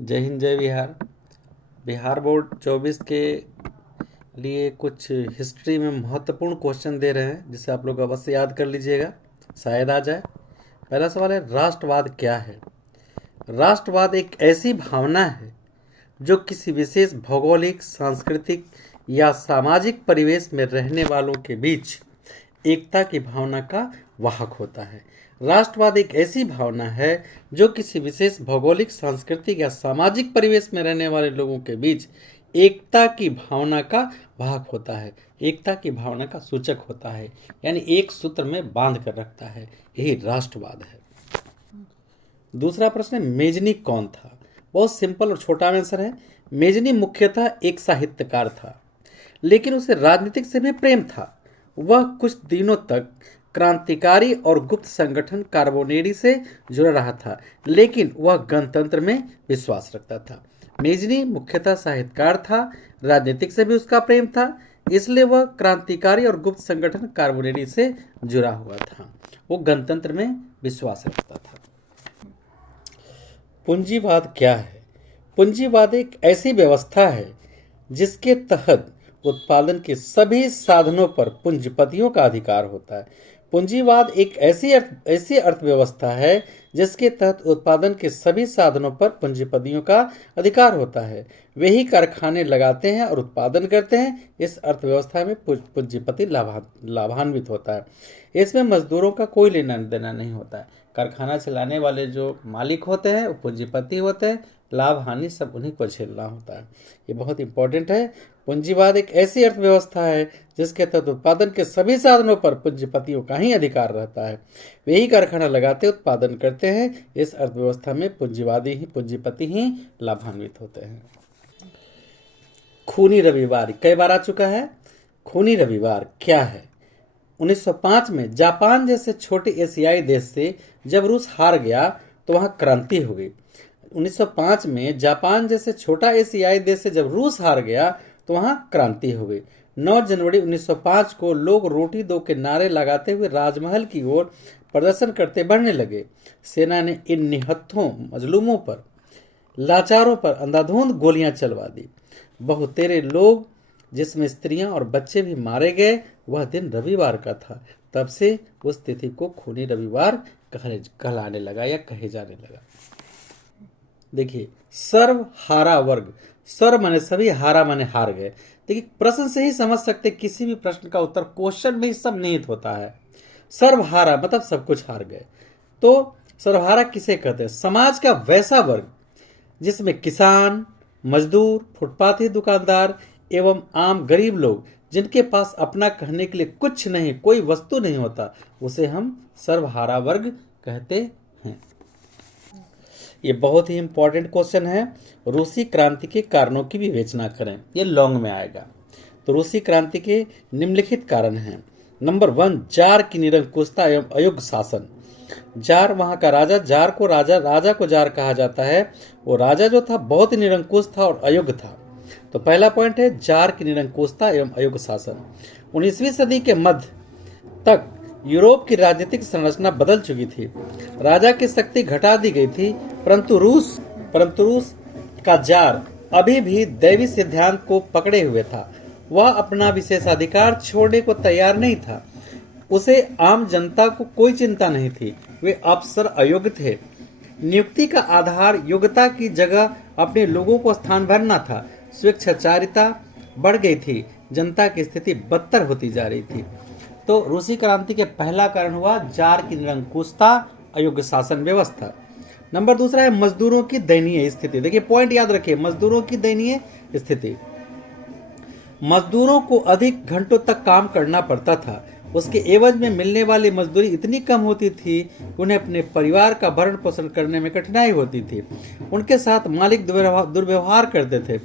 जय हिंद जय बिहार। बिहार बोर्ड 24 के लिए कुछ हिस्ट्री में महत्वपूर्ण क्वेश्चन दे रहे हैं, जिसे आप लोग अवश्य याद कर लीजिएगा, शायद आ जाए। पहला सवाल है, राष्ट्रवाद क्या है? राष्ट्रवाद एक ऐसी भावना है जो किसी विशेष भौगोलिक, सांस्कृतिक या सामाजिक परिवेश में रहने वालों के बीच एकता की भावना का वाहक होता है। राष्ट्रवाद एक ऐसी भावना है जो किसी विशेष भौगोलिक, सांस्कृतिक या सामाजिक परिवेश में रहने वाले लोगों के बीच एकता की भावना का वाहक होता है, एकता की भावना का सूचक होता है, यानी एक सूत्र में बांध कर रखता है। यही राष्ट्रवाद है। दूसरा प्रश्न है, मेजनी कौन था? बहुत सिंपल और छोटा आंसर है। मेजनी मुख्यतः एक साहित्यकार था, लेकिन उसे राजनीतिक से भी प्रेम था। वह कुछ दिनों तक क्रांतिकारी और गुप्त संगठन कार्बोनेरी से जुड़ा रहा था, लेकिन वह गणतंत्र में विश्वास रखता था। मेजनी मुख्यतः साहित्यकार था, राजनीतिक से भी उसका प्रेम था, इसलिए वह क्रांतिकारी और गुप्त संगठन कार्बोनेरी से जुड़ा हुआ था। वो गणतंत्र में विश्वास रखता था। पूंजीवाद क्या है? पूंजीवाद एक ऐसी व्यवस्था है जिसके तहत उत्पादन के सभी साधनों पर पूंजीपतियों का अधिकार होता है। पूंजीवाद एक ऐसी अर्थव्यवस्था है जिसके तहत उत्पादन के सभी साधनों पर पूंजीपतियों का अधिकार होता है। वे ही कारखाने लगाते हैं और उत्पादन करते हैं। इस अर्थव्यवस्था में पूंजीपति लाभान्वित होता है। इसमें मजदूरों का कोई लेना देना नहीं होता है। कारखाना चलाने वाले जो मालिक होते हैं वो पूंजीपति होते हैं, लाभ हानि सब उन्हीं को झेलना होता है। ये बहुत इंपॉर्टेंट है। पूंजीवाद एक ऐसी अर्थव्यवस्था है जिसके तहत उत्पादन के सभी साधनों पर पूंजीपतियों का ही अधिकार रहता है। वे ही कारखाना लगाते उत्पादन करते हैं। इस अर्थव्यवस्था में पूंजीपति ही लाभान्वित होते हैं। खूनी रविवार कई बार आ चुका है। खूनी रविवार क्या है? 1905 में जापान जैसे छोटे एशियाई देश से जब रूस हार गया तो वहां क्रांति हो गई। 1905 में जापान जैसे छोटा एशियाई देश से जब रूस हार गया तो वहां क्रांति हो गई। 9 जनवरी 1905 को लोग रोटी दो के नारे लगाते हुए राजमहल की ओर प्रदर्शन करते बढ़ने लगे। सेना ने इन निहत्थों मजलूमों पर, लाचारों पर अंधाधुंध गोलियां चलवा दी। बहुतेरे लोग, जिसमें स्त्रियां और बच्चे भी मारे गए। वह दिन रविवार का था। तब से उस तिथि को खूनी रविवार कहलाने लगा या कहे जाने लगा। देखिए, सर्व हारा वर्ग, सर्व माने सभी, हारा माने हार गए। देखिए, प्रश्न से ही समझ सकते किसी भी प्रश्न का उत्तर क्वेश्चन में ही सब निहित होता है। सर्वहारा मतलब सब कुछ हार गए। तो सर्वहारा किसे कहते हैं? समाज का वैसा वर्ग जिसमें किसान, मजदूर, फुटपाथी दुकानदार एवं आम गरीब लोग, जिनके पास अपना कहने के लिए कुछ नहीं, कोई वस्तु नहीं होता, उसे हम सर्वहारा वर्ग कहते हैं। ये बहुत ही इंपॉर्टेंट क्वेश्चन है। रूसी क्रांति के कारणों की विवेचना करें। ये लॉन्ग में आएगा। तो रूसी क्रांति के निम्नलिखित कारण हैं। नंबर 1, जार की निरंकुशता एवं अयोग्य शासन। जार वहां का राजा, जार को राजा को जार कहा जाता है। वो राजा जो था बहुत ही निरंकुश था और अयोग्य था। तो पहला पॉइंट है जार की निरंकुशता एवं अयोग्य शासन। 19वीं सदी के मध्य तक यूरोप की राजनीतिक संरचना बदल चुकी थी। राजा की शक्ति घटा दी गई थी, परंतु रूस का जार अभी भी दैवी सिद्धांत को पकड़े हुए था। वह अपना विशेषाधिकार छोड़ने को तैयार नहीं था। उसे आम जनता को कोई चिंता नहीं थी। वे अफसर अयोग्य थे। नियुक्ति का आधार योग्यता की जगह अपने लोगों को स्थान भरना था। स्वेच्छाचारिता बढ़ गई थी। जनता की स्थिति बदतर होती जा रही थी। तो रूसी क्रांति के पहला कारण हुआ जार की निरंकुशता, अयोग्य शासन व्यवस्था। नंबर दूसरा है मजदूरों की दयनीय स्थिति। देखिए, पॉइंट याद रखिए, मजदूरों की दयनीय स्थिति। मजदूरों को अधिक घंटों तक काम करना पड़ता था। उसके एवज में मिलने वाली मजदूरी इतनी कम होती थी कि उन्हें अपने परिवार का भरण पोषण करने में कठिनाई होती थी। उनके साथ मालिक दुर्व्यवहार करते थे।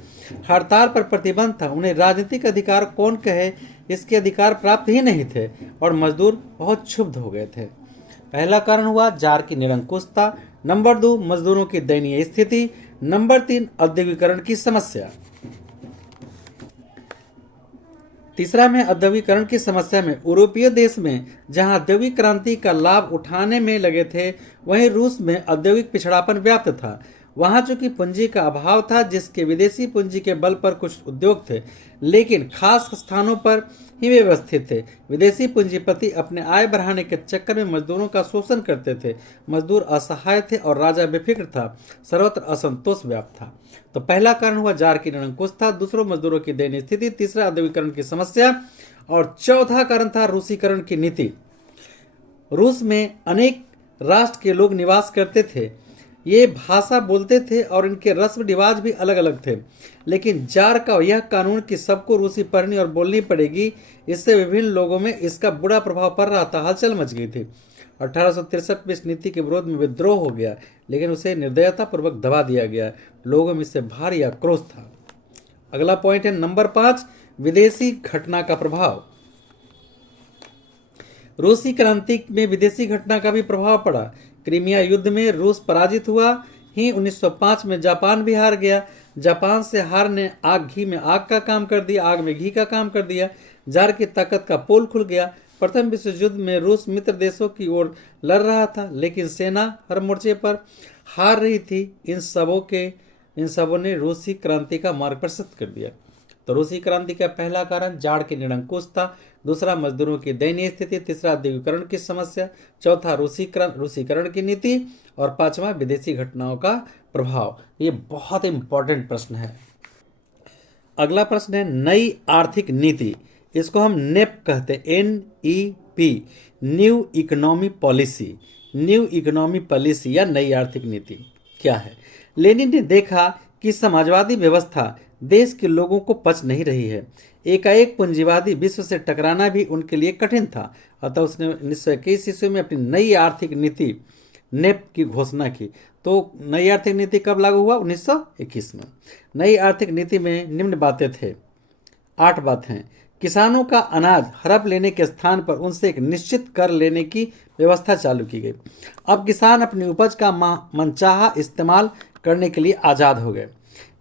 हड़ताल पर प्रतिबंध था। उन्हें राजनीतिक अधिकार कौन कहे, इसके अधिकार प्राप्त ही नहीं थे और मजदूर बहुत क्षुब्ध हो गए थे। पहला कारण हुआ जार की निरंकुशता। नंबर 2, मजदूरों की दयनीय स्थिति। नंबर 3, औद्योगिकरण की समस्या। तीसरा में औद्योगिकरण की समस्या में यूरोपीय देश में जहां औद्योगिक क्रांति का लाभ उठाने में लगे थे, वहीं रूस में औद्योगिक पिछड़ापन व्याप्त था। वहाँ चूंकि पूंजी का अभाव था, जिसके विदेशी पूंजी के बल पर कुछ उद्योग थे, लेकिन खास स्थानों पर ही वे व्यवस्थित थे। विदेशी पूंजीपति अपने आय बढ़ाने के चक्कर में मजदूरों का शोषण करते थे। मजदूर असहाय थे और राजा बेफिक्र था। सर्वत्र असंतोष व्याप्त था। तो पहला कारण हुआ जार की निरंकुशता, दूसरा मजदूरों की दयनीय स्थिति, तीसरा औद्योगिकरण की समस्या और चौथा कारण था रूसीकरण की नीति। रूस में अनेक राष्ट्र के लोग निवास करते थे, ये भाषा बोलते थे और इनके रस्म रिवाज भी अलग अलग थे, लेकिन जार का यह कानून कि सबको रूसी पढ़नी और बोलनी पड़ेगी, इससे विभिन्न लोगों में इसका बुरा प्रभाव पड़ रहा था। हलचल मच गई थी। 1863 में इस नीति के विरोध में विद्रोह हो गया, लेकिन उसे निर्दयतापूर्वक दबा दिया गया। लोगों में इससे भारी आक्रोश था। अगला पॉइंट है नंबर 5, विदेशी घटना का प्रभाव। रूसी क्रांति में विदेशी घटना का भी प्रभाव पड़ा। क्रीमिया युद्ध में रूस पराजित हुआ ही 1905 में जापान भी हार गया। जापान से हार ने आग घी में आग का काम कर दिया, आग में घी का काम कर दिया। जार की ताकत का पोल खुल गया। प्रथम विश्व युद्ध में रूस मित्र देशों की ओर लड़ रहा था, लेकिन सेना हर मोर्चे पर हार रही थी। इन सबों ने रूसी क्रांति का मार्ग प्रशस्त कर दिया। तो रूसी क्रांति का पहला कारण जाड़ की निरंकुशता, दूसरा मजदूरों की दयनीय स्थिति, तीसरा औद्योगिकरण की समस्या, चौथा रूसीकरण की नीति और पांचवा विदेशी घटनाओं का प्रभाव। ये बहुत इंपॉर्टेंट प्रश्न है। अगला प्रश्न है नई आर्थिक नीति। इसको हम नेप कहते हैं, NEP, new economy policy. New economy policy या नई आर्थिक नीति क्या है? लेनिन ने देखा कि समाजवादी व्यवस्था देश के लोगों को पच नहीं रही है। एकाएक पूंजीवादी विश्व से टकराना भी उनके लिए कठिन था। अतः उसने 1921 ईस्वी में अपनी नई आर्थिक नीति नेप की घोषणा की। तो नई आर्थिक नीति कब लागू हुआ? 1921 में। नई आर्थिक नीति में निम्न बातें थे, 8 बातें। किसानों का अनाज हड़प लेने के स्थान पर उनसे एक निश्चित कर लेने की व्यवस्था चालू की गई। अब किसान अपनी उपज का मनचाहा इस्तेमाल करने के लिए आज़ाद हो गए।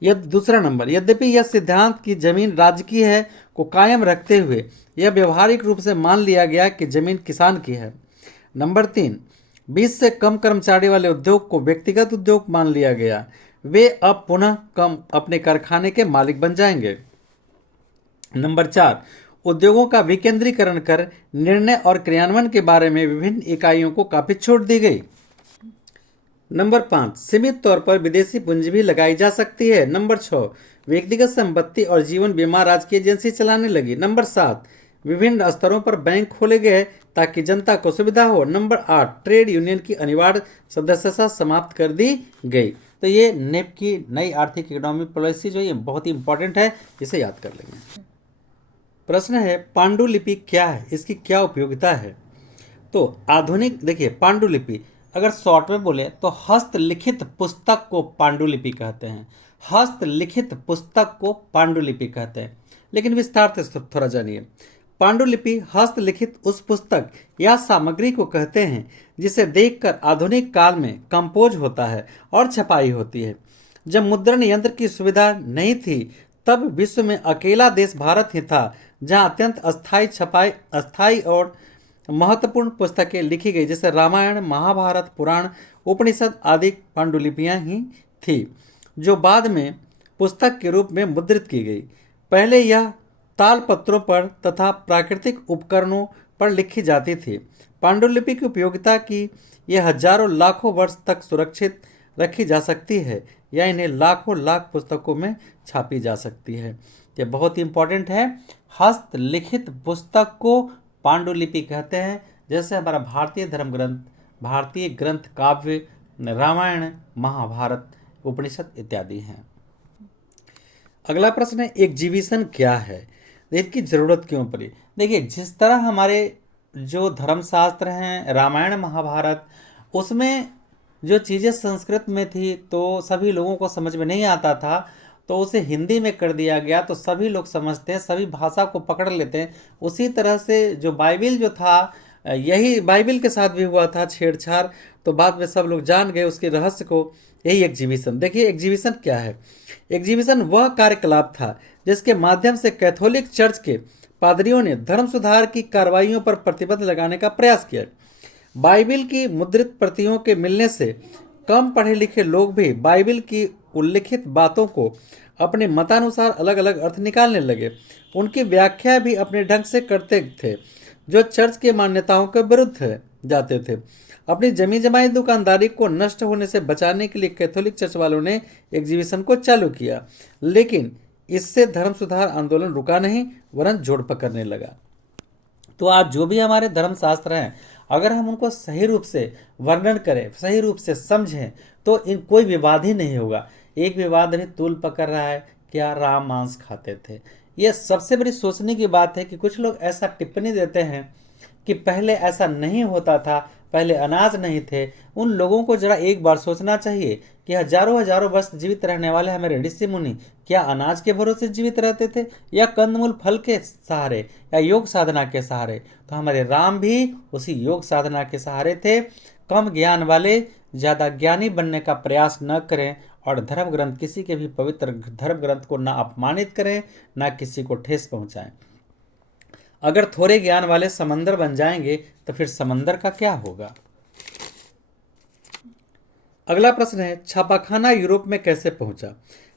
दूसरा नंबर, यद्यपि यह सिद्धांत कि जमीन राज्य की है को कायम रखते हुए यह व्यवहारिक रूप से मान लिया गया कि जमीन किसान की है। नंबर 3, 20 से कम कर्मचारी वाले उद्योग को व्यक्तिगत उद्योग मान लिया गया। वे अब पुनः कम अपने कारखाने के मालिक बन जाएंगे। नंबर 4, उद्योगों का विकेंद्रीकरण कर निर्णय और क्रियान्वयन के बारे में विभिन्न इकाइयों को काफी छूट दी गई। नंबर 5, सीमित तौर पर विदेशी पूंजी भी लगाई जा सकती है। नंबर 6, व्यक्तिगत संपत्ति और जीवन बीमा राजकीय एजेंसी चलाने लगी। नंबर 7, विभिन्न स्तरों पर बैंक खोले गए ताकि जनता को सुविधा हो। नंबर 8, ट्रेड यूनियन की अनिवार्य सदस्यता समाप्त कर दी गई। तो ये नेप की नई आर्थिक इकोनॉमिक पॉलिसी जो ये बहुत ही इंपॉर्टेंट है, इसे याद कर लेंगे। प्रश्न है पांडुलिपि क्या है, इसकी क्या उपयोगिता है? तो आधुनिक देखिए, पांडुलिपि अगर शॉर्ट में बोले तो हस्तलिखित पुस्तक को पांडुलिपि कहते हैं। हस्तलिखित पुस्तक को पांडुलिपि कहते हैं, लेकिन विस्तार से थोड़ा जानिए। पांडुलिपि हस्तलिखित उस पुस्तक या सामग्री को कहते हैं जिसे देखकर आधुनिक काल में कंपोज होता है और छपाई होती है। जब मुद्रण यंत्र की सुविधा नहीं थी तब विश्व में अकेला देश भारत ही था जहां अत्यंत अस्थायी और महत्वपूर्ण पुस्तकें लिखी गई, जैसे रामायण, महाभारत, पुराण, उपनिषद आदि पांडुलिपियां ही थी जो बाद में पुस्तक के रूप में मुद्रित की गई। पहले यह तालपत्रों पर तथा प्राकृतिक उपकरणों पर लिखी जाती थी। पांडुलिपि की उपयोगिता की यह हजारों लाखों वर्ष तक सुरक्षित रखी जा सकती है या इन्हें लाखों लाख पुस्तकों में छापी जा सकती है। यह बहुत ही इंपॉर्टेंट है। हस्तलिखित पुस्तक को पांडुलिपि कहते हैं, जैसे हमारा भारतीय धर्म ग्रंथ, भारतीय ग्रंथ काव्य, रामायण, महाभारत, उपनिषद इत्यादि हैं। अगला प्रश्न है एग्जीबिशन क्या है, इसकी जरूरत क्यों पड़ी? देखिए, जिस तरह हमारे जो धर्मशास्त्र हैं, रामायण महाभारत, उसमें जो चीज़ें संस्कृत में थी तो सभी लोगों को समझ में नहीं आता था, तो उसे हिंदी में कर दिया गया तो सभी लोग समझते हैं, सभी भाषा को पकड़ लेते हैं। उसी तरह से जो बाइबिल जो था, यही बाइबिल के साथ भी हुआ था छेड़छाड़, तो बाद में सब लोग जान गए उसके रहस्य को। यही एग्जीबिशन। देखिए एग्जीबिशन क्या है? एग्जीबिशन वह कार्यकलाप था जिसके माध्यम से कैथोलिक चर्च के पादरियों ने धर्म सुधार की कार्रवाइयों पर प्रतिबंध लगाने का प्रयास किया। बाइबिल की मुद्रित प्रतियों के मिलने से कम पढ़े लिखे लोग भी बाइबल की उल्लिखित बातों को अपने मतानुसार अलग अलग अर्थ निकालने लगे। उनकी व्याख्या भी अपने ढंग से करते थे, जो चर्च की मान्यताओं के विरुद्ध जाते थे। अपनी जमी जमाई दुकानदारी को नष्ट होने से बचाने के लिए कैथोलिक चर्च वालों ने एग्जीबिशन को चालू किया, लेकिन इससे धर्म सुधार आंदोलन रुका नहीं, वरन जोड़ पकड़ने लगा। तो आज जो भी हमारे धर्मशास्त्र हैं, अगर हम उनको सही रूप से वर्णन करें, सही रूप से समझें, तो इन कोई विवाद ही नहीं होगा। एक विवाद अभी तूल पकड़ रहा है, क्या राम मांस खाते थे। यह सबसे बड़ी सोचने की बात है कि कुछ लोग ऐसा टिप्पणी देते हैं कि पहले ऐसा नहीं होता था, पहले अनाज नहीं थे। उन लोगों को जरा एक बार सोचना चाहिए कि हजारों हजारों वर्ष जीवित रहने वाले हमारे ऋषि मुनि क्या अनाज के भरोसे जीवित रहते थे, या कंदमूल फल के सहारे, या योग साधना के सहारे। तो हमारे राम भी उसी योग साधना के सहारे थे। कम ज्ञान वाले ज्यादा ज्ञानी बनने का प्रयास न करें, और धर्म ग्रंथ, किसी के भी पवित्र धर्म ग्रंथ को ना अपमानित करें, ना किसी को ठेस पहुंचाएं। अगर थोड़े ज्ञान वाले समंदर बन जाएंगे तो फिर समंदर का क्या होगा। अगला प्रश्न है, छापाखाना यूरोप में कैसे पहुंचा।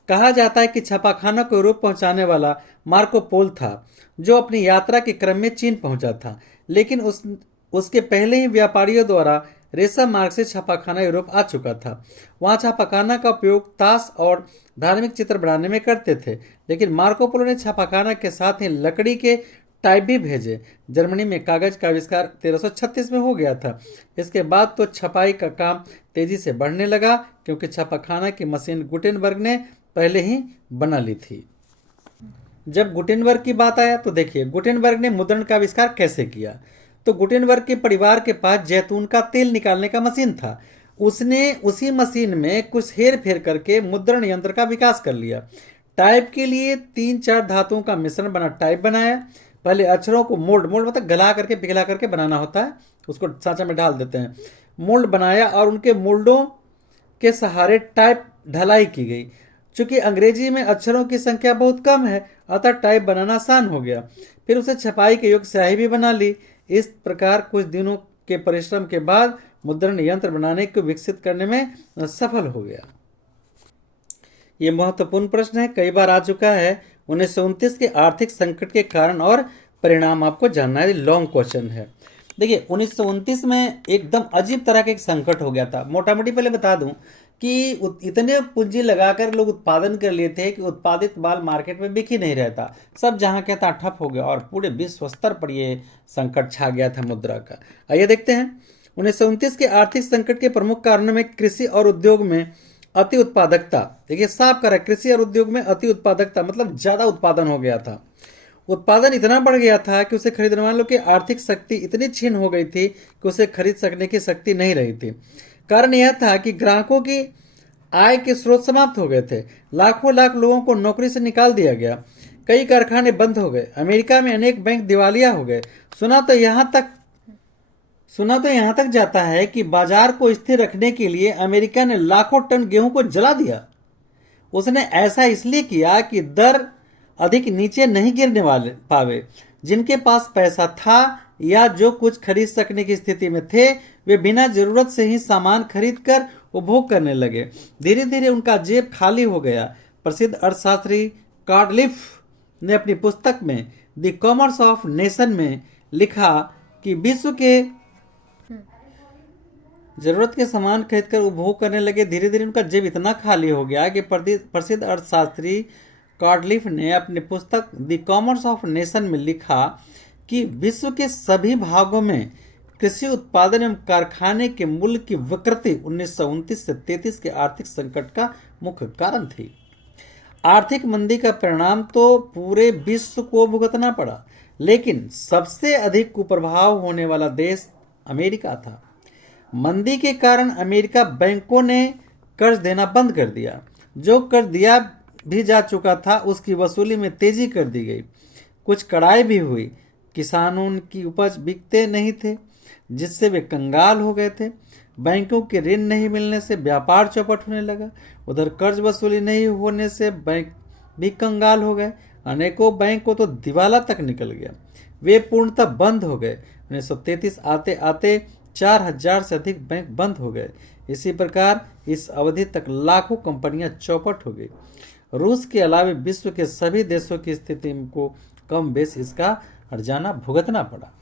कहा जाता है कि छापाखाना को यूरोप पहुंचाने वाला मार्को पोल था, जो अपनी यात्रा के क्रम में चीन पहुंचा था। लेकिन उसके पहले ही व्यापारियों द्वारा रेशम मार्ग से छापाखाना यूरोप आ चुका था। वहां छापाखाना का उपयोग ताश और धार्मिक चित्र बनाने में करते थे। लेकिन मार्को पोलो ने छापाखाना के साथ ही लकड़ी के टाइप भी भेजे। जर्मनी में कागज का आविष्कार 1336 में हो गया था। इसके बाद तो छपाई का काम तेजी से बढ़ने लगा, क्योंकि छापाखाना की मशीन गुटेनबर्ग ने पहले ही बना ली थी। जब गुटेनबर्ग की बात आया तो देखिए, गुटेनबर्ग ने मुद्रण का आविष्कार कैसे किया। तो गुटेनबर्ग के परिवार के पास जैतून का तेल निकालने का मशीन था। उसने उसी मशीन में कुछ हेर फेर करके मुद्रण यंत्र का विकास कर लिया। टाइप के लिए 3-4 धातुओं का मिश्रण बना टाइप बनाया। पहले अक्षरों को मोल्ड मतलब गला करके पिघला करके बनाना होता है, उसको सांचा में डाल देते हैं। मोल्ड बनाया और उनके मोल्डों के सहारे टाइप ढलाई की गई। चूंकि अंग्रेजी में अक्षरों की संख्या बहुत कम है, अतः टाइप बनाना आसान हो गया। फिर उसे छपाई के योग्य स्याही भी बना ली। इस प्रकार कुछ दिनों के परिश्रम के बाद मुद्रण यंत्र बनाने को विकसित करने में सफल हो गया। ये महत्वपूर्ण प्रश्न है, कई बार आ चुका है। 1929 के आर्थिक संकट के कारण और परिणाम आपको जानना है, लॉन्ग क्वेश्चन है। देखिए 1929 में एकदम अजीब तरह का एक संकट हो गया था। मोटा मोटी पहले बता दूं कि इतने पूंजी लगाकर लोग उत्पादन कर लिए थे कि उत्पादित माल मार्केट में बिक ही नहीं रहता, सब जहां के तहां ठप हो गया और पूरे विश्व स्तर पर यह संकट छा गया था मुद्रा का। आइए देखते हैं। 1929 के आर्थिक संकट के प्रमुख कारणों में कृषि और उद्योग में अति उत्पादकता। देखिए साफ करा, कृषि और उद्योग में अति उत्पादकता मतलब ज्यादा उत्पादन हो गया था। उत्पादन इतना बढ़ गया था कि उसे खरीदने वालों की आर्थिक शक्ति इतनी छीन हो गई थी कि उसे खरीद सकने की शक्ति नहीं रही थी। कारण यह था कि ग्राहकों की आय के स्रोत समाप्त हो गए थे। लाखों लाख लोगों को नौकरी से निकाल दिया गया। कई कारखाने बंद हो गए। अमेरिका में अनेक बैंक दिवालिया हो गए। सुना तो यहाँ तक जाता है कि बाजार को स्थिर रखने के लिए अमेरिका ने लाखों टन गेहूं को जला दिया। उसने ऐसा इसलिए किया कि दर अधिक नीचे नहीं गिरने वाले पावे। जिनके पास पैसा था या जो कुछ खरीद सकने की स्थिति में थे, वे बिना जरूरत से ही सामान खरीद कर उपभोग करने लगे। धीरे धीरे उनका जेब खाली हो गया। प्रसिद्ध अर्थशास्त्री कार्डलिफ ने अपनी पुस्तक में द कॉमर्स ऑफ नेशन में लिखा कि विश्व के जरूरत के सामान खरीदकर उपभोग करने लगे। धीरे धीरे उनका जेब इतना खाली हो गया कि प्रसिद्ध अर्थशास्त्री कार्डलिफ ने अपनी पुस्तक द कॉमर्स ऑफ नेशन में लिखा कि विश्व के सभी भागों में कृषि उत्पादन एवं कारखाने के मूल्य की विकृति 1929 से 33 के आर्थिक संकट का मुख्य कारण थी। आर्थिक मंदी का परिणाम तो पूरे विश्व को भुगतना पड़ा, लेकिन सबसे अधिक कुप्रभाव होने वाला देश अमेरिका था। मंदी के कारण अमेरिका बैंकों ने कर्ज देना बंद कर दिया। जो कर्ज दिया भी जा चुका था उसकी वसूली में तेजी कर दी गई। कुछ कड़ाई भी हुई। किसानों की उपज बिकते नहीं थे, जिससे वे कंगाल हो गए थे। बैंकों के ऋण नहीं मिलने से व्यापार चौपट होने लगा। उधर कर्ज वसूली नहीं होने से बैंक भी कंगाल हो गए। अनेकों बैंक को तो दिवाला तक निकल गया। वे पूर्णतः बंद हो गए। 1933 आते आते 4,000 से अधिक बैंक बंद हो गए। इसी प्रकार इस अवधि तक लाखों कंपनियां चौपट हो गई। रूस के अलावा विश्व के सभी देशों की स्थिति को कम बेश इसका हर्जाना भुगतना पड़ा।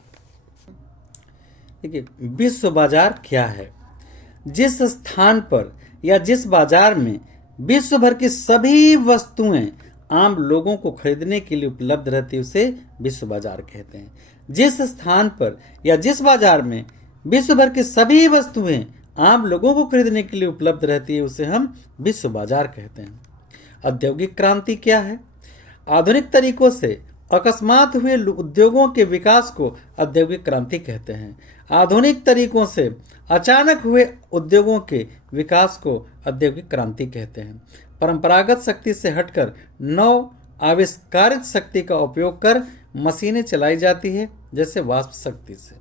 देखिए, विश्व बाजार क्या है? जिस स्थान पर या जिस बाजार में विश्व भर की सभी वस्तुएं आम लोगों को खरीदने के लिए उपलब्ध रहती है उसे विश्व बाजार कहते हैं। जिस स्थान पर या जिस बाजार में विश्व भर की सभी वस्तुएं आम लोगों को खरीदने के लिए उपलब्ध रहती है उसे हम विश्व बाजार कहते हैं। औद्योगिक क्रांति क्या है? आधुनिक तरीकों से अकस्मात हुए उद्योगों के विकास को औद्योगिक क्रांति कहते हैं। आधुनिक तरीकों से अचानक हुए उद्योगों के विकास को औद्योगिक क्रांति कहते हैं। परंपरागत शक्ति से हटकर नव आविष्कारित शक्ति का उपयोग कर मशीनें चलाई जाती है, जैसे वाष्प शक्ति से।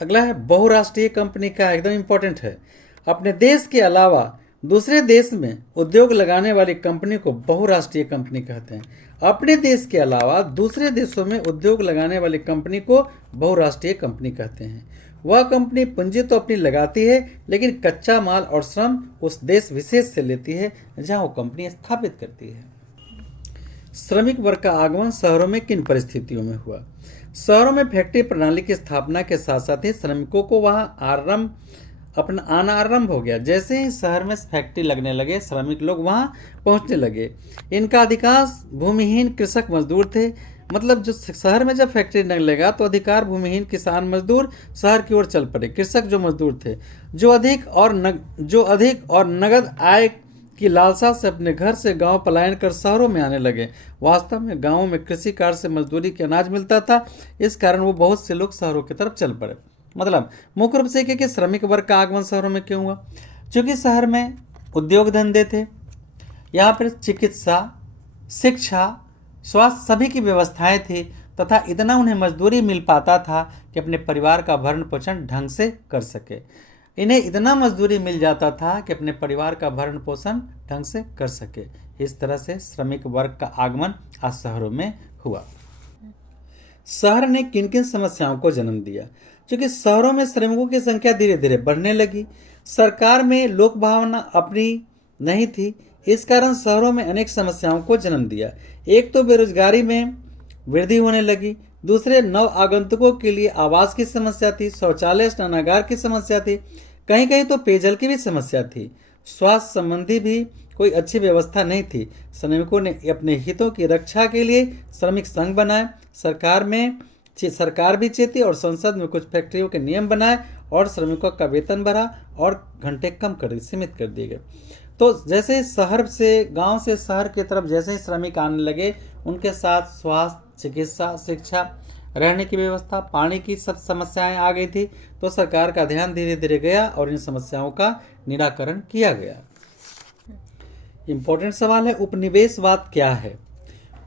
अगला है बहुराष्ट्रीय कंपनी का, एकदम इंपॉर्टेंट है। अपने देश के अलावा दूसरे देश में उद्योग लगाने वाली कंपनी को बहुराष्ट्रीय कंपनी कहते हैं। अपने देश के अलावा दूसरे देशों में उद्योग लगाने वाली कंपनी को बहुराष्ट्रीय कंपनी कहते हैं। वह कंपनी पूंजी तो अपनी लगाती है, लेकिन कच्चा माल और श्रम उस देश विशेष से लेती है जहां वो कंपनी स्थापित करती है। श्रमिक वर्ग का आगमन शहरों में किन परिस्थितियों में हुआ? शहरों में फैक्ट्री प्रणाली की स्थापना के साथ साथ ही श्रमिकों को वहां अपना आना आरंभ हो गया। जैसे ही शहर में फैक्ट्री लगने लगे, श्रमिक लोग वहां पहुंचने लगे। इनका अधिकांश भूमिहीन कृषक मजदूर थे। मतलब जो शहर में जब फैक्ट्री लगने लगा तो अधिकार भूमिहीन किसान मजदूर शहर की ओर चल पड़े। कृषक जो मजदूर थे, जो अधिक और नगद आय की लालसा से अपने घर से गांव पलायन कर शहरों में आने लगे। वास्तव में गांवों में कृषि कार्य से मजदूरी के अनाज मिलता था, इस कारण वो बहुत से लोग शहरों की तरफ चल पड़े। मतलब मुख्य रूप से कि श्रमिक वर्ग का आगमन शहरों में क्यों हुआ? क्योंकि शहर में उद्योग धंधे थे, यहाँ पर चिकित्सा, शिक्षा, स्वास्थ्य सभी की व्यवस्थाएं थी तथा इतना उन्हें मजदूरी मिल पाता था कि अपने परिवार का भरण पोषण ढंग से कर सके। इन्हें इतना मजदूरी मिल जाता था कि अपने परिवार का भरण पोषण ढंग से कर सके। इस तरह से श्रमिक वर्ग का आगमन आज शहरों में हुआ। शहर ने किन किन समस्याओं को जन्म दिया? क्योंकि शहरों में श्रमिकों की संख्या धीरे धीरे बढ़ने लगी। सरकार में लोक भावना अपनी नहीं थी, इस कारण शहरों में अनेक समस्याओं को जन्म दिया। एक तो बेरोजगारी में वृद्धि होने लगी, दूसरे नव आगंतुकों के लिए आवास की समस्या थी, शौचालय स्नानागार की समस्या थी, कहीं कहीं तो पेयजल की भी समस्या थी। स्वास्थ्य संबंधी भी कोई अच्छी व्यवस्था नहीं थी। श्रमिकों ने अपने हितों की रक्षा के लिए श्रमिक संघ बनाए। सरकार भी चेती और संसद में कुछ फैक्ट्रियों के नियम बनाए और श्रमिकों का वेतन बढ़ा और घंटे कम कर सीमित कर दिए गए। तो जैसे शहर से गांव से शहर की तरफ जैसे ही श्रमिक आने लगे, उनके साथ स्वास्थ्य, चिकित्सा, शिक्षा, रहने की व्यवस्था, पानी की सब समस्याएं आ गई थी। तो सरकार का ध्यान धीरे धीरे गया और इन समस्याओं का निराकरण किया गया। इंपॉर्टेंट सवाल है, उपनिवेशवाद क्या है?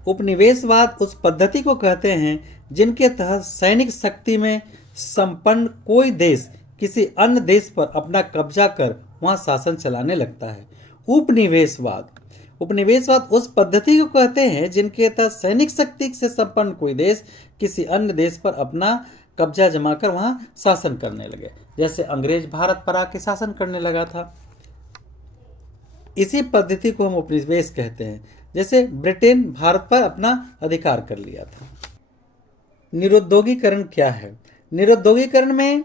उपनिवेशवाद उस पद्धति को कहते हैं जिनके तहत सैनिक शक्ति में संपन्न कोई देश किसी अन्य देश पर अपना कब्जा कर वहां शासन चलाने लगता है। उपनिवेशवाद उस पद्धति को कहते हैं जिनके तहत सैनिक शक्ति से संपन्न कोई देश किसी अन्य देश पर अपना कब्जा जमाकर वहां शासन करने लगे। जैसे अंग्रेज भारत पर आके शासन करने लगा था, इसी पद्धति को हम उपनिवेश कहते हैं। जैसे ब्रिटेन भारत पर अपना अधिकार कर लिया था। निरुद्योगीकरण क्या है? निरुद्योगीकरण में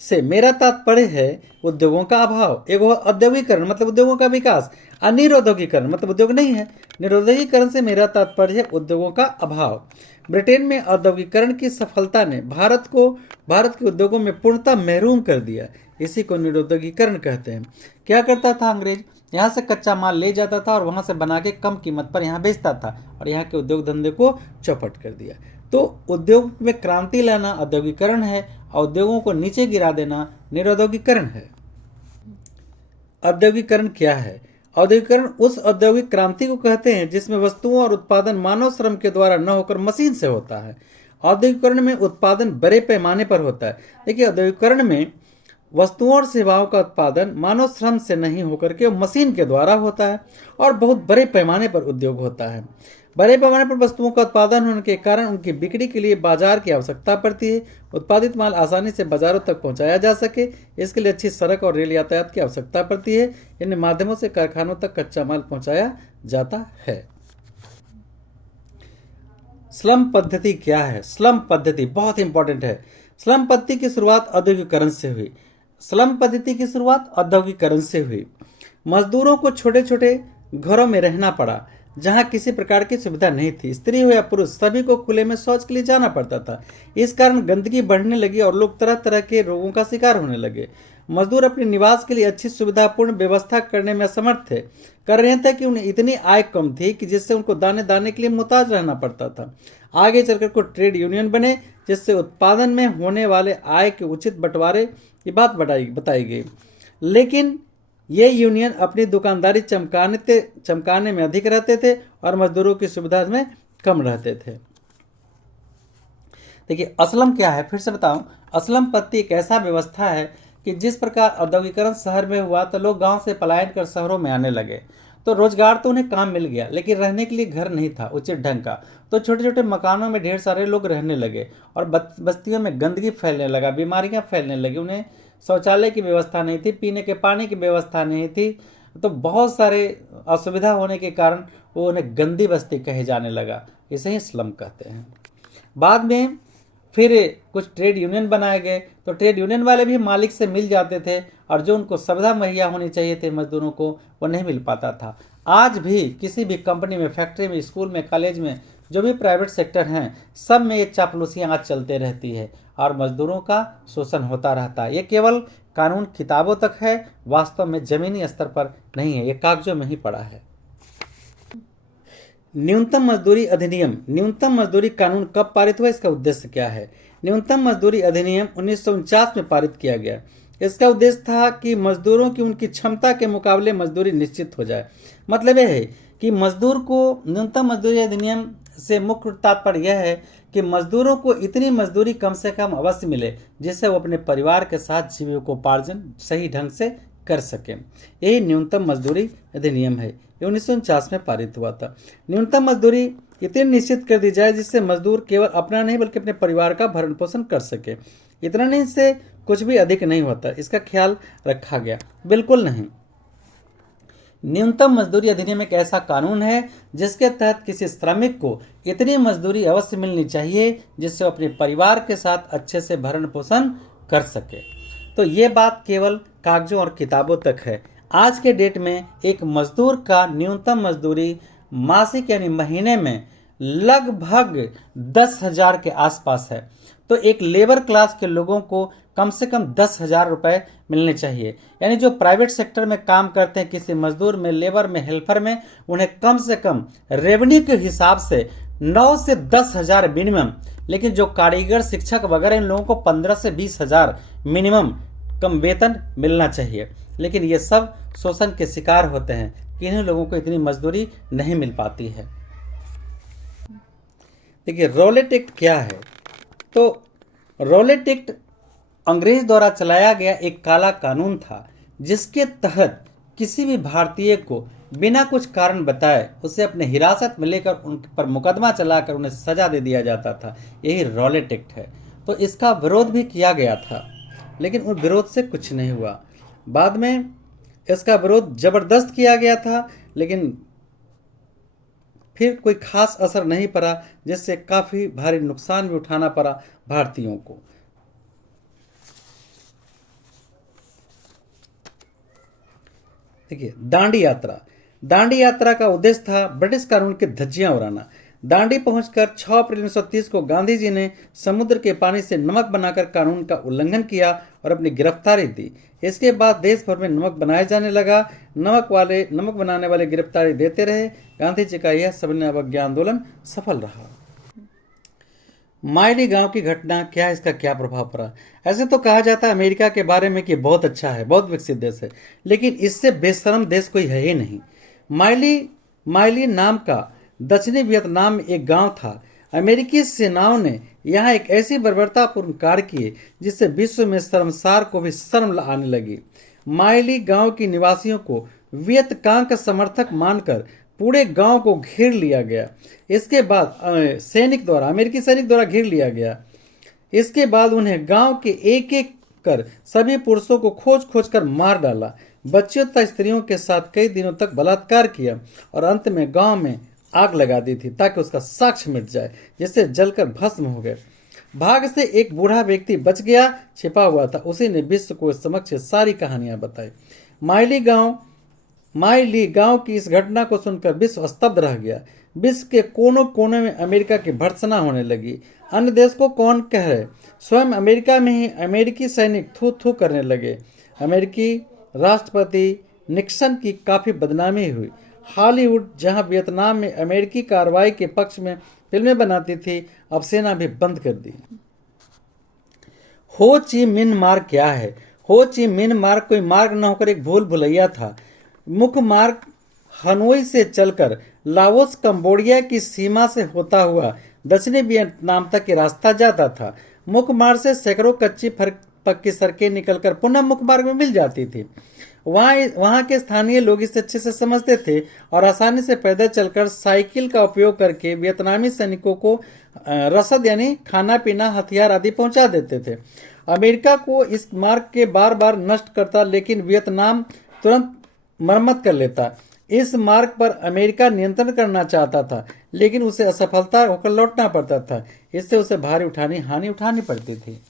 से मेरा तात्पर्य है उद्योगों का अभाव। एक औद्योगिकरण मतलब उद्योगों का विकास, अनिरोधोगीकरण मतलब उद्योग नहीं है। निरोधोगीकरण से मेरा तात्पर्य है उद्योगों का अभाव। ब्रिटेन में औद्योगिकरण की सफलता ने भारत के उद्योगों में पूर्णतः महरूम कर दिया। इसी को निरोधोगीकरण कहते हैं। क्या करता था अंग्रेज? यहाँ से कच्चा माल ले जाता था और वहाँ से बना के कम कीमत पर यहाँ बेचता था और यहाँ के उद्योग धंधे को चौपट कर दिया। तो उद्योग में क्रांति लाना औद्योगिकरण है, उद्योगों को नीचे गिरा देना निरोधोगीकरण है। औद्योगिकरण क्या है? औद्योगिकरण उस औद्योगिक क्रांति को कहते हैं जिसमें वस्तुओं और उत्पादन मानव श्रम के द्वारा न होकर मशीन से होता है। औद्योगिकरण में उत्पादन बड़े पैमाने पर होता है। देखिए, औद्योगिकरण में वस्तुओं और सेवाओं का उत्पादन मानव श्रम से नहीं होकर के मशीन के द्वारा होता है और बहुत बड़े पैमाने पर उद्योग होता है। बड़े पैमाने पर वस्तुओं का उत्पादन होने के कारण उनकी बिक्री के लिए बाजार की आवश्यकता पड़ती है। उत्पादित माल आसानी से बाजारों तक पहुंचाया जा सके, इसके लिए अच्छी सड़क और रेल यातायात की आवश्यकता पड़ती है। इन माध्यमों से कारखानों तक कच्चा माल पहुंचाया जाता है। स्लम पद्धति क्या है? स्लम पद्धति बहुत इंपॉर्टेंट है। स्लम पद्धति की शुरुआत औद्योगिकरण से हुई। स्लम पद्धति की शुरुआत औद्योगिकरण से हुई। मजदूरों को छोटे छोटे घरों में रहना पड़ा, जहां किसी प्रकार की सुविधा नहीं थी। स्त्री हो या पुरुष, सभी को खुले में शौच के लिए जाना पड़ता था। इस कारण गंदगी बढ़ने लगी और लोग तरह तरह के रोगों का शिकार होने लगे। मजदूर अपने निवास के लिए अच्छी सुविधापूर्ण व्यवस्था करने में असमर्थ थे। कर रहे थे कि उन्हें इतनी आय कम थी कि जिससे उनको दाने दाने के लिए मुहताज रहना पड़ता था। आगे चलकर कुछ ट्रेड यूनियन बने, जिससे उत्पादन में होने वाले आय के उचित बंटवारे की बात बताई गई। लेकिन ये यूनियन अपनी दुकानदारी चमकाने में अधिक रहते थे और मजदूरों की सुविधा में कम रहते थे। देखिए, असलम क्या है, फिर से बताऊं। असलम पद्धति एक ऐसा व्यवस्था है कि जिस प्रकार औद्योगिकरण शहर में हुआ तो लोग गांव से पलायन कर शहरों में आने लगे। तो रोजगार तो उन्हें काम मिल गया, लेकिन रहने के लिए घर नहीं था उचित ढंग का। तो छोटे छोटे मकानों में ढेर सारे लोग रहने लगे और बस्तियों में गंदगी फैलने लगा, बीमारियां फैलने लगी। उन्हें शौचालय की व्यवस्था नहीं थी, पीने के पानी की व्यवस्था नहीं थी। तो बहुत सारे असुविधा होने के कारण वो उन्हें गंदी बस्ती कहे जाने लगा। इसे ही स्लम कहते हैं। बाद में फिर कुछ ट्रेड यूनियन बनाए गए, तो ट्रेड यूनियन वाले भी मालिक से मिल जाते थे और जो उनको सुविधा मुहैया होनी चाहिए थे मजदूरों को, वो नहीं मिल पाता था। आज भी किसी भी कंपनी में, फैक्ट्री में, स्कूल में, कॉलेज में, जो भी प्राइवेट सेक्टर हैं, सब में ये चापलूसियाँ आज चलते रहती है और मजदूरों का शोषण होता रहता है। ये केवल कानून किताबों तक है, वास्तव में जमीनी स्तर पर नहीं है, ये कागजों में ही पड़ा है। न्यूनतम मजदूरी अधिनियम, न्यूनतम मजदूरी कानून कब पारित हुआ, इसका उद्देश्य क्या है? न्यूनतम मजदूरी अधिनियम 1949 में पारित किया गया। इसका उद्देश्य था कि मजदूरों की उनकी क्षमता के मुकाबले मजदूरी निश्चित हो जाए। मतलब यह है कि मजदूर को, न्यूनतम मजदूरी अधिनियम से मुख्य तात्पर्य यह है कि मजदूरों को इतनी मजदूरी कम से कम अवश्य मिले जिससे वो अपने परिवार के साथ जीविकोपार्जन सही ढंग से कर सकें। यही न्यूनतम मजदूरी अधिनियम है। ये 1949 में पारित हुआ था। न्यूनतम मजदूरी इतनी निश्चित कर दी जाए जिससे मजदूर केवल अपना नहीं बल्कि अपने परिवार का भरण पोषण कर सके। इतना नहीं, इससे कुछ भी अधिक नहीं होता, इसका ख्याल रखा गया? बिल्कुल नहीं। न्यूनतम मजदूरी अधिनियम एक ऐसा कानून है जिसके तहत किसी श्रमिक को इतनी मजदूरी अवश्य मिलनी चाहिए जिससे वो अपने परिवार के साथ अच्छे से भरण पोषण कर सके। तो ये बात केवल कागजों और किताबों तक है। आज के डेट में एक मजदूर का न्यूनतम मजदूरी मासिक यानी महीने में लगभग 10,000 के आसपास है। तो एक लेबर क्लास के लोगों को कम से कम 10,000 रुपये मिलने चाहिए। यानी जो प्राइवेट सेक्टर में काम करते हैं, किसी मजदूर में, लेबर में, हेल्पर में, उन्हें कम से कम रेवेन्यू के हिसाब से 9 से 10,000 मिनिमम, लेकिन जो कारीगर, शिक्षक वगैरह, इन लोगों को 15 से 20,000 मिनिमम कम वेतन मिलना चाहिए। लेकिन ये सब शोषण के शिकार होते हैं कि इन्हीं लोगों को इतनी मजदूरी नहीं मिल पाती है। देखिए, रॉलेट एक्ट क्या है? तो रॉलेट एक्ट अंग्रेज द्वारा चलाया गया एक काला कानून था जिसके तहत किसी भी भारतीय को बिना कुछ कारण बताए उसे अपने हिरासत में लेकर उन पर मुकदमा चलाकर उन्हें सजा दे दिया जाता था। यही रॉलेट एक्ट है। तो इसका विरोध भी किया गया था, लेकिन उस विरोध से कुछ नहीं हुआ। बाद में इसका विरोध जबरदस्त किया गया था, लेकिन फिर कोई खास असर नहीं पड़ा, जिससे काफी भारी नुकसान भी उठाना पड़ा भारतीयों को। देखिए, दांडी यात्रा। दांडी यात्रा का उद्देश्य था ब्रिटिश कानून की धज्जियां उड़ाना। दांडी पहुंचकर 6 अप्रैल 1930 को गांधी जी ने समुद्र के पानी से नमक बनाकर कानून का उल्लंघन किया और अपनी गिरफ्तारी दी। इसके बाद देश भर में नमक बनाया जाने लगा। नमक बनाने वाले गिरफ्तारी देते रहे। गांधी जी का यह सविनय अवज्ञा आंदोलन सफल रहा। मायली गांव की घटना क्या है, इसका क्या प्रभाव पड़ा? ऐसे तो कहा जाता है अमेरिका के बारे में कि बहुत अच्छा है, बहुत विकसित देश है, लेकिन इससे बेशरम देश कोई है ही नहीं। मायली नाम का दक्षिणी वियतनाम में एक गांव था। अमेरिकी सेनाओं ने यहाँ एक ऐसी बर्बरतापूर्ण कार्य किए जिससे विश्व में शर्मसार को भी शर्म आने लगी। मायली गांव के निवासियों को वियत कांग का समर्थक मानकर पूरे गांव को घेर लिया गया। इसके बाद अमेरिकी सैनिक द्वारा घेर लिया गया। इसके बाद उन्हें गांव के एक एक कर सभी पुरुषों को खोज खोज कर मार डाला। बच्चियों तथा स्त्रियों के साथ कई दिनों तक बलात्कार किया और अंत में गांव में आग लगा दी थी ताकि उसका साक्ष्य मिट जाए, जिससे जलकर भस्म हो गए। भाग से एक बूढ़ा व्यक्ति बच गया, छिपा हुआ था। उसी ने विश्व को समक्ष सारी कहानियां बताई। माई ली गांव की इस घटना को सुनकर विश्व स्तब्ध रह गया। विश्व के कोनों कोने में अमेरिका की भर्त्सना होने लगी। अन्य देश को कौन कहे, स्वयं अमेरिका में ही अमेरिकी सैनिक थू थू करने लगे। अमेरिकी राष्ट्रपति निक्सन की काफ़ी बदनामी हुई। हॉलीवुड, जहां वियतनाम में अमेरिकी कार्रवाई के पक्ष में फिल्में बनाती थी, अब सेना भी बंद कर दी। हो ची मिन्ह मार्ग क्या है? हो ची मिन्ह मार्ग कोई मार्ग न होकर एक भूल भुलैया था। मुख्य मार्ग हनोई से चलकर लाओस कंबोडिया की सीमा से होता हुआ दक्षिणी वियतनाम तक के रास्ता जाता था। मुख्य मार्ग से सैकड़ों कच्ची पक्की सड़कें निकलकर पुनः मुख्य मार्ग में मिल जाती थी। वहाँ के स्थानीय लोग इसे अच्छे से समझते थे और आसानी से पैदल चलकर साइकिल का उपयोग करके वियतनामी सैनिकों को रसद यानी खाना पीना, हथियार आदि पहुंचा देते थे। अमेरिका को इस मार्ग के बार बार नष्ट करता, लेकिन वियतनाम तुरंत मरम्मत कर लेता। इस मार्ग पर अमेरिका नियंत्रण करना चाहता था, लेकिन उसे असफलता होकर लौटना पड़ता था। इससे उसे भारी हानि उठानी पड़ती थी।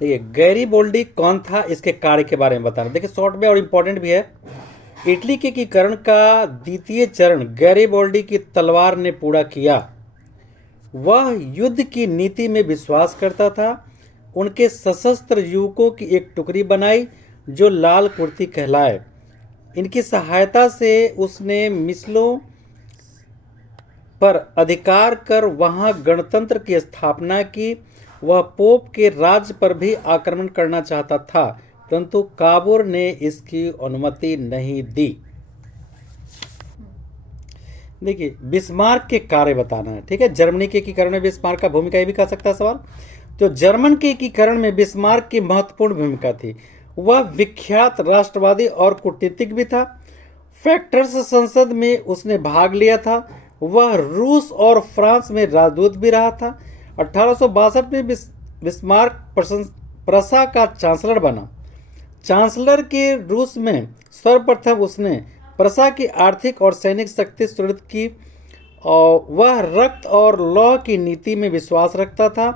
देखिए, गैरीबोल्डी कौन था, इसके कार्य के बारे में बताना। देखिए, शॉर्ट में और इम्पोर्टेंट भी है। इटली के एकीकरण का द्वितीय चरण गैरीबोल्डी की तलवार ने पूरा किया। वह युद्ध की नीति में विश्वास करता था। उनके सशस्त्र युवकों की एक टुकड़ी बनाई जो लाल कुर्ती कहलाए। इनकी सहायता से उसने मिसलों पर अधिकार कर वहां गणतंत्र की स्थापना की। वह पोप के राज्य पर भी आक्रमण करना चाहता था, परंतु काबूर ने इसकी अनुमति नहीं दी। देखिए, बिस्मार्क के कार्य बताना है, ठीक है। जर्मनी के एकीकरण में बिस्मार्क का भूमिका, ये भी कह सकता है सवाल। तो जर्मन के एकीकरण में बिस्मार्क की महत्वपूर्ण भूमिका थी। वह विख्यात राष्ट्रवादी और कूटनीतिक भी था। फैक्टर्स संसद में उसने भाग लिया था। वह रूस और फ्रांस में राजदूत भी रहा था। 1862 में बिस्मार्क प्रसा का चांसलर बना। चांसलर के रूस में सर्वप्रथम उसने प्रसा की आर्थिक और सैनिक शक्ति सुदृढ़ की और वह रक्त और लौह की नीति में विश्वास रखता था।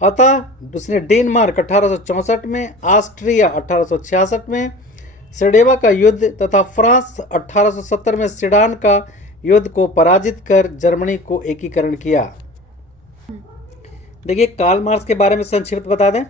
अतः उसने डेनमार्क 1864 में, ऑस्ट्रिया 1866 में सेडेवा का युद्ध तथा फ्रांस 1870 में सीडान का युद्ध को पराजित कर जर्मनी को एकीकरण किया। देखिए, कार्ल मार्क्स के बारे में संक्षिप्त बता दें।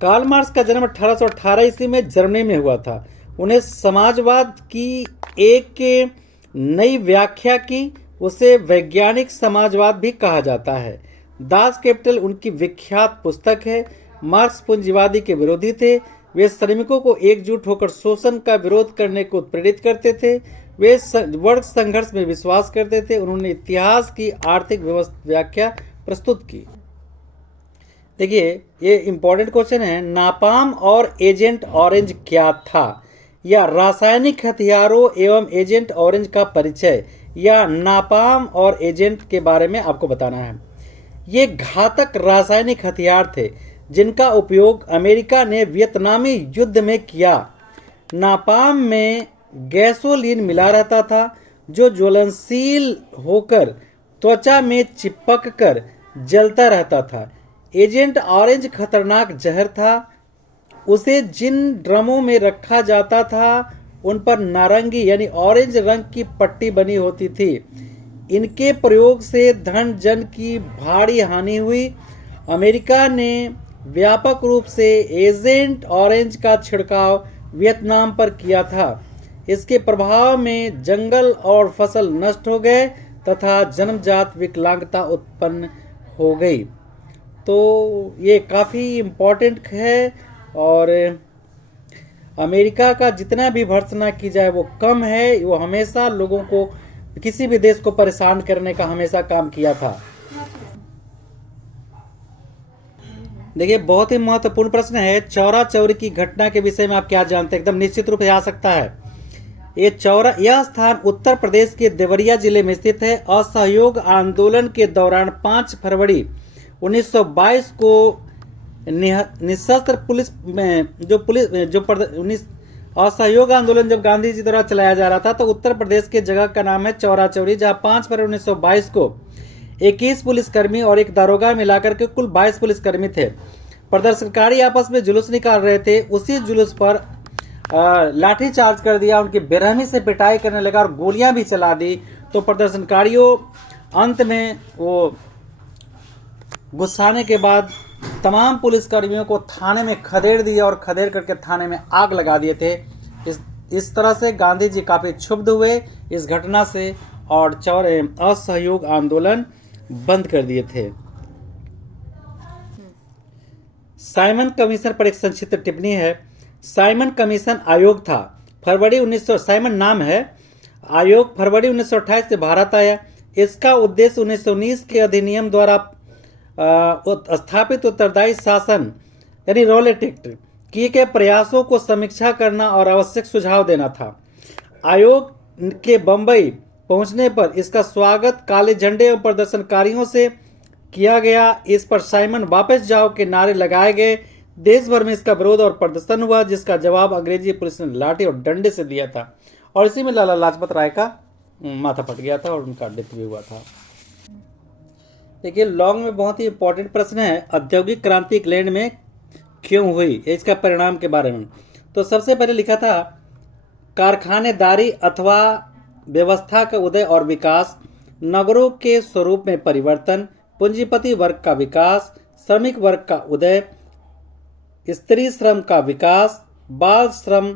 कार्ल मार्क्स का जन्म 1818 ईस्वी में जर्मनी में हुआ था। उन्हें समाजवाद की एक नई व्याख्या की, उसे वैज्ञानिक समाजवाद भी कहा जाता है। दास कैपिटल उनकी विख्यात पुस्तक है। मार्क्स पूंजीवादी के विरोधी थे। वे श्रमिकों को एकजुट होकर शोषण का विरोध करने को प्रेरित करते थे। वे वर्ग संघर्ष में विश्वास करते थे। उन्होंने इतिहास की आर्थिक व्याख्या प्रस्तुत की। देखिए, ये इंपॉर्टेंट क्वेश्चन है। नापाम और एजेंट ऑरेंज क्या था, या रासायनिक हथियारों एवं एजेंट ऑरेंज का परिचय, या नापाम और एजेंट के बारे में आपको बताना है। ये घातक रासायनिक हथियार थे जिनका उपयोग अमेरिका ने वियतनामी युद्ध में किया। नापाम में गैसोलीन मिला रहता था जो ज्वलनशील होकर त्वचा में चिपक कर जलता रहता था। एजेंट ऑरेंज खतरनाक जहर था। उसे जिन ड्रमों में रखा जाता था उन पर नारंगी यानी ऑरेंज रंग की पट्टी बनी होती थी। इनके प्रयोग से धन जन की भारी हानि हुई। अमेरिका ने व्यापक रूप से एजेंट ऑरेंज का छिड़काव वियतनाम पर किया था। इसके प्रभाव में जंगल और फसल नष्ट हो गए तथा जन्मजात विकलांगता उत्पन्न हो गई। तो ये काफ़ी इम्पोर्टेंट है और अमेरिका का जितना भी भर्त्सना की जाए वो कम है। वो हमेशा लोगों को, किसी भी देश को परेशान करने का हमेशा काम किया था। देखिए, बहुत ही महत्वपूर्ण प्रश्न है। चौरा चौरी की घटना के विषय में आप क्या जानते हैं? एकदम निश्चित रूप से आ सकता है। यह स्थान उत्तर प्रदेश के देवरिया जिले में स्थित है। असहयोग आंदोलन के दौरान 5 फरवरी 1922 को निशस्त्र पुलिस में असहयोग आंदोलन जब गांधी जी द्वारा चलाया जा रहा था तो उत्तर प्रदेश के जगह का नाम है चौरा चौरी, जहां 5 फरवरी 1922 को 21 पुलिसकर्मी और एक दारोगा मिलाकर के कुल 22 पुलिसकर्मी थे। प्रदर्शनकारी आपस में जुलूस निकाल रहे थे। उसी जुलूस पर लाठी चार्ज कर दिया, उनकी बेरहमी से पिटाई करने लगा और गोलियां भी चला दी। तो प्रदर्शनकारियों अंत में वो गुस्साने के बाद तमाम पुलिसकर्मियों को थाने में खदेड़ दिया और खदेड़ करके थाने में आग लगा दिए थे। इस तरह से गांधी जी काफी क्षुब्ध हुए इस घटना से और असहयोग आंदोलन बंद कर दिए थे। साइमन कमीशन पर एक संक्षिप्त टिप्पणी है। साइमन कमीशन आयोग था। साइमन नाम है। आयोग फरवरी 1928 में भारत आया। इसका उद्देश्य 1919 के अधिनियम द्वारा स्थापित उत्तरदायी शासन यानी रॉलेट एक्ट किए गए प्रयासों को समीक्षा करना और आवश्यक सुझाव देना था। आयोग के बंबई पहुंचने पर इसका स्वागत काले झंडे और प्रदर्शनकारियों से किया गया। इस पर साइमन वापस जाओ के नारे लगाए गए। देश भर में इसका विरोध और प्रदर्शन हुआ, जिसका जवाब अंग्रेजी पुलिस ने लाठी और डंडे से दिया था और इसी में लाला लाजपत राय का माथा फट गया था और उनका डेथ भी हुआ था। देखिए, लॉन्ग में बहुत ही इंपॉर्टेंट प्रश्न है, औद्योगिक क्रांति इंग्लैंड में क्यों हुई, इसका परिणाम के बारे में। तो सबसे पहले लिखा था कारखानेदारी अथवा व्यवस्था का उदय और विकास, नगरों के स्वरूप में परिवर्तन, पूंजीपति वर्ग का विकास, श्रमिक वर्ग का उदय, स्त्री श्रम का विकास, बाल श्रम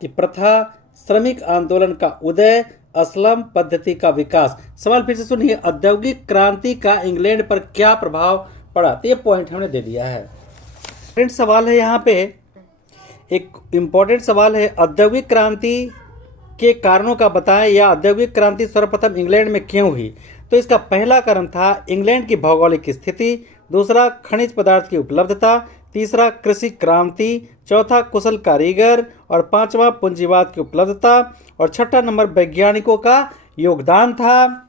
की प्रथा, श्रमिक आंदोलन का उदय, असलम पद्धति का विकास। सवाल फिर से सुनिए, औद्योगिक क्रांति का इंग्लैंड पर क्या प्रभाव पड़ा? तो ये पॉइंट हमने दे दिया है। फ्रेंड सवाल है यहाँ पे, एक इम्पोर्टेंट सवाल है, औद्योगिक क्रांति के कारणों का बताएं या औद्योगिक क्रांति सर्वप्रथम इंग्लैंड में क्यों हुई। तो इसका पहला कारण था इंग्लैंड की भौगोलिक स्थिति, दूसरा खनिज पदार्थ की उपलब्धता, तीसरा कृषि क्रांति, चौथा कुशल कारीगर और पांचवा पूंजीवाद की उपलब्धता और छठा नंबर वैज्ञानिकों का योगदान था।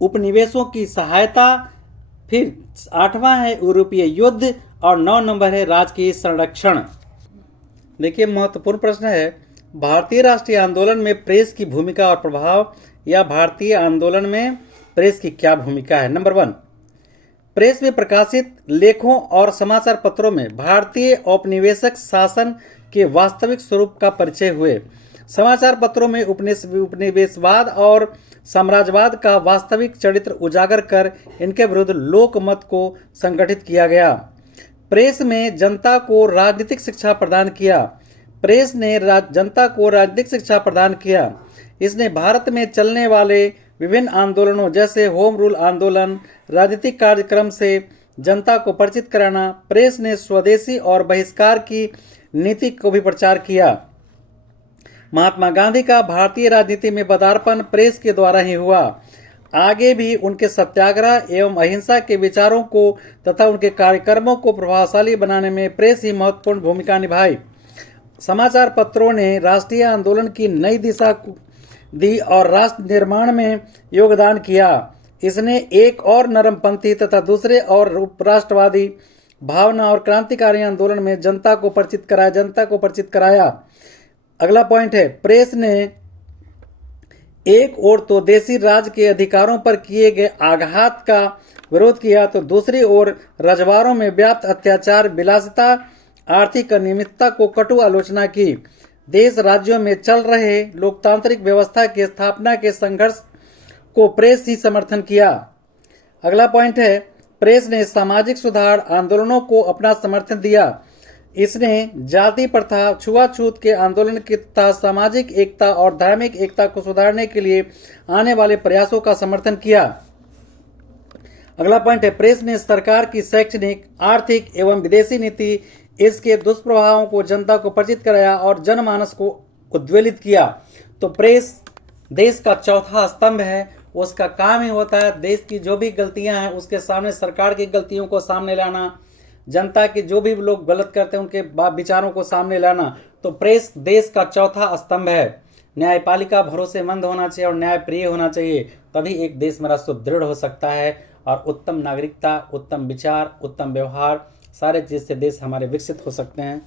उपनिवेशों की सहायता, फिर 8वां है यूरोपीय युद्ध और 9 नंबर है राजकीय संरक्षण। देखिए, महत्वपूर्ण प्रश्न है, भारतीय राष्ट्रीय आंदोलन में प्रेस की भूमिका और प्रभाव या भारतीय आंदोलन में प्रेस की क्या भूमिका है। नंबर 1, प्रेस में प्रकाशित लेखों और समाचार पत्रों में भारतीय औपनिवेशिक शासन के वास्तविक स्वरूप का परिचय हुए। समाचार पत्रों में उपनिवेशवाद और साम्राज्यवाद का वास्तविक चरित्र उजागर कर इनके विरुद्ध लोकमत को संगठित किया गया। प्रेस में जनता को राजनीतिक शिक्षा प्रदान किया। प्रेस ने जनता को राजनीतिक शिक्षा प्रदान किया। इसने भारत में चलने वाले विभिन्न आंदोलनों जैसे होम रूल आंदोलन, राजनीतिक कार्यक्रम से जनता को परिचित कराना। प्रेस ने स्वदेशी और बहिष्कार की नीति को भी प्रचार किया। महात्मा गांधी का भारतीय राजनीति में पदार्पण प्रेस के द्वारा ही हुआ। आगे भी उनके सत्याग्रह एवं अहिंसा के विचारों को तथा उनके कार्यक्रमों को प्रभावशाली बनाने में प्रेस ही महत्वपूर्ण भूमिका निभाई। समाचार पत्रों ने राष्ट्रीय आंदोलन की नई दिशा दी और राष्ट्र निर्माण में योगदान किया। इसने एक और नरमपंथी तथा दूसरे और उपराष्ट्रवादी भावना और क्रांतिकारी आंदोलन में जनता को परिचित कराया। अगला पॉइंट है, प्रेस ने एक ओर तो देशी राज के अधिकारों पर किए गए आघात का विरोध किया तो दूसरी ओर रजवाड़ों में व्याप्त अत्याचार, विलासिता, आर्थिक अनियमितता को कटु आलोचना की। देश राज्यों में चल रहे लोकतांत्रिक व्यवस्था की स्थापना के संघर्ष को प्रेस ही समर्थन किया। अगला पॉइंट है, प्रेस ने सामाजिक सुधार आंदोलनों को अपना समर्थन दिया। इसने जाति प्रथा, छुआछूत के आंदोलन की तथा सामाजिक एकता और धार्मिक एकता को सुधारने के लिए आने वाले प्रयासों का समर्थन किया। अगला पॉइंट है, प्रेस ने सरकार की शैक्षणिक, आर्थिक एवं विदेशी नीति, इसके दुष्प्रभावों को जनता को परिचित कराया और जनमानस को उद्वेलित किया। तो प्रेस देश का चौथा स्तंभ है। उसका काम ही होता है देश की जो भी गलतियां हैं उसके सामने, सरकार की गलतियों को सामने लाना, जनता के जो भी लोग गलत करते हैं उनके विचारों को सामने लाना। तो प्रेस देश का चौथा स्तंभ है। न्यायपालिका भरोसेमंद होना चाहिए और न्यायप्रिय होना चाहिए, तभी एक देश मेरा सुदृढ़ हो सकता है और उत्तम नागरिकता, उत्तम विचार, उत्तम व्यवहार, सारे चीज़ से देश हमारे विकसित हो सकते हैं।